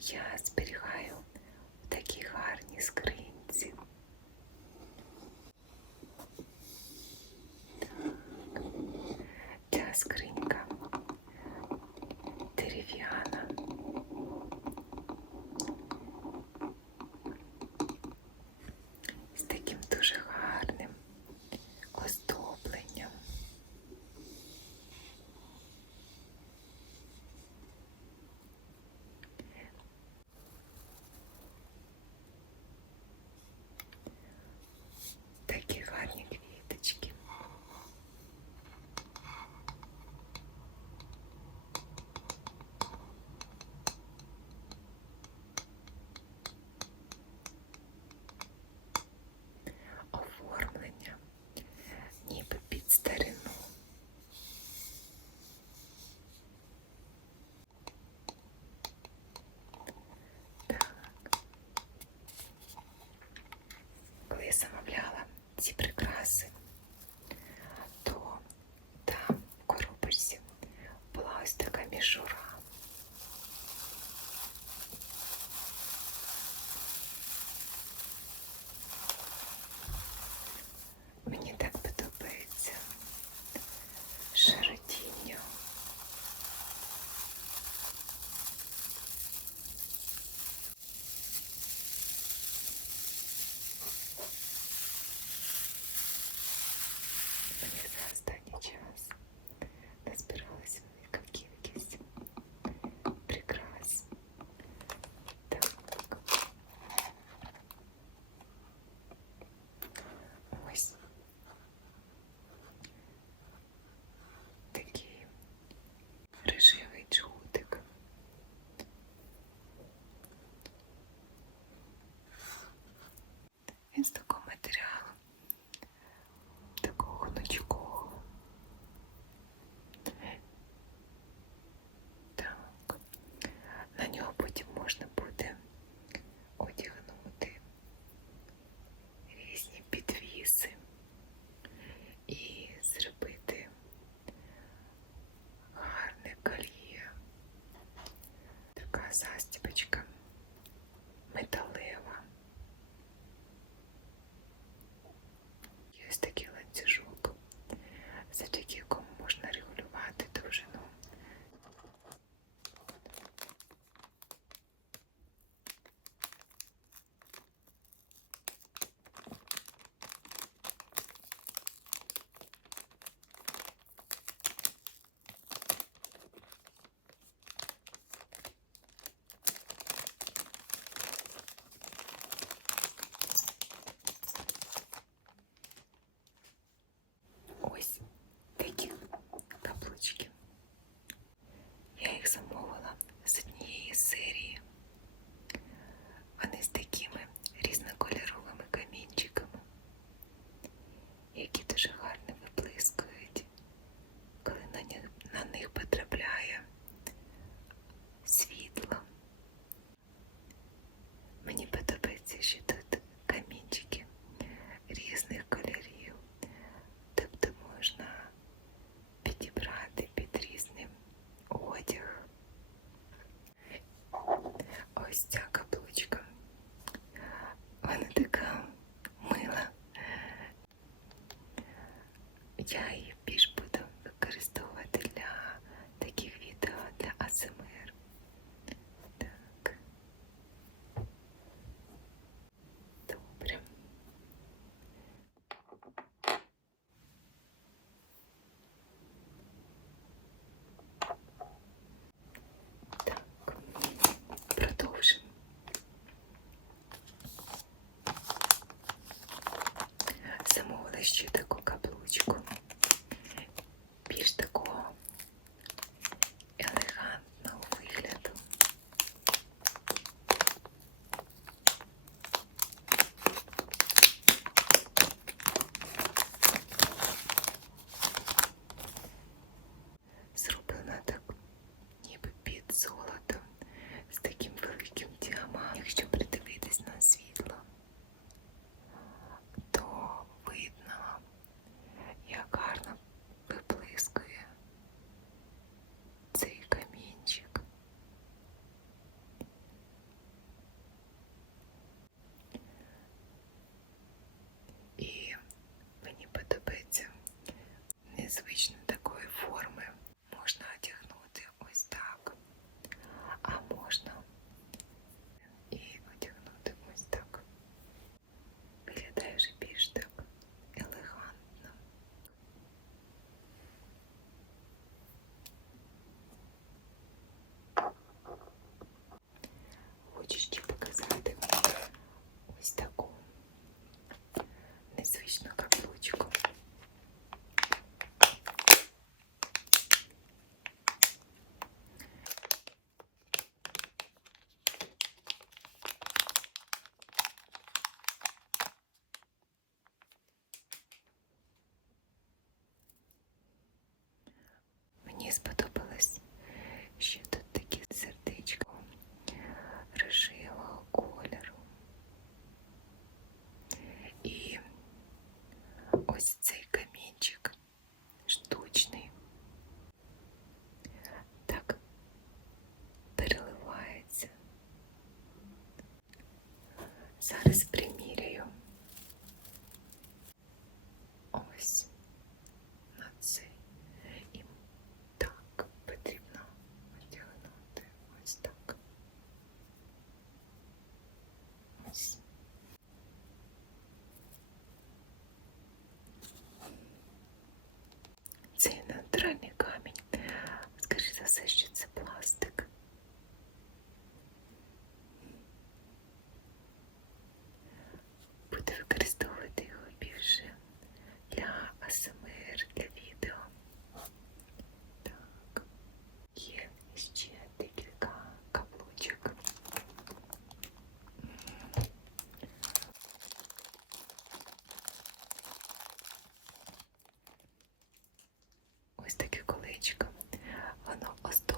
Я зберігаю в такій гарній скринці. Замовляла ці Ось Це натуральний камінь. Скажи за все, що це пласт. мальчиком. Оно остается.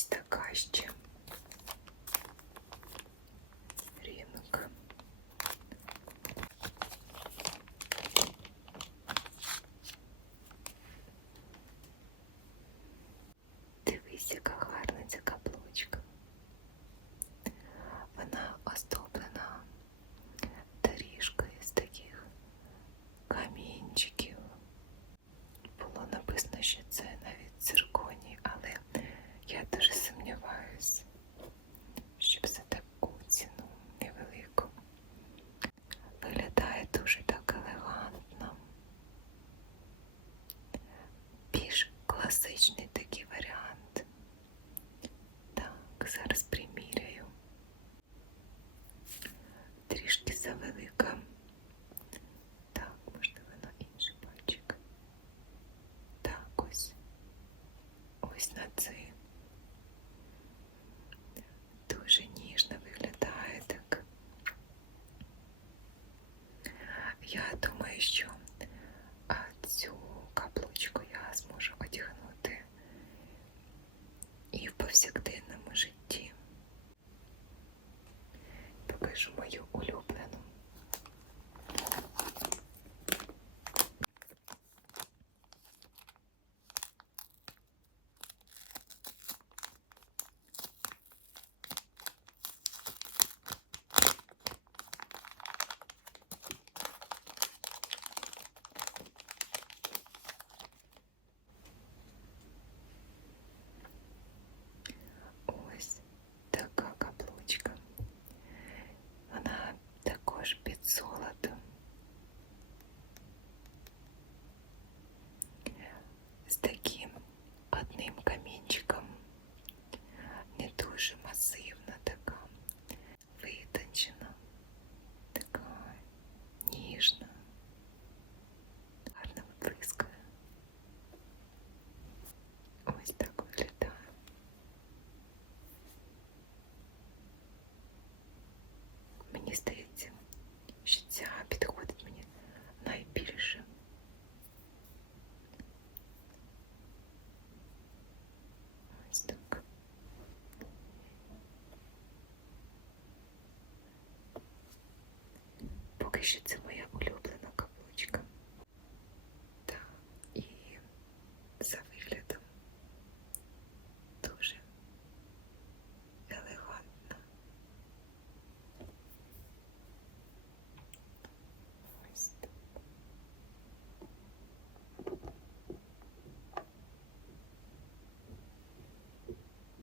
Ось така ще. Ринок. Дивись, яка гарна ця каплочка. Вона оздоблена доріжкою з таких камінчиків. Було написано, 是怎么样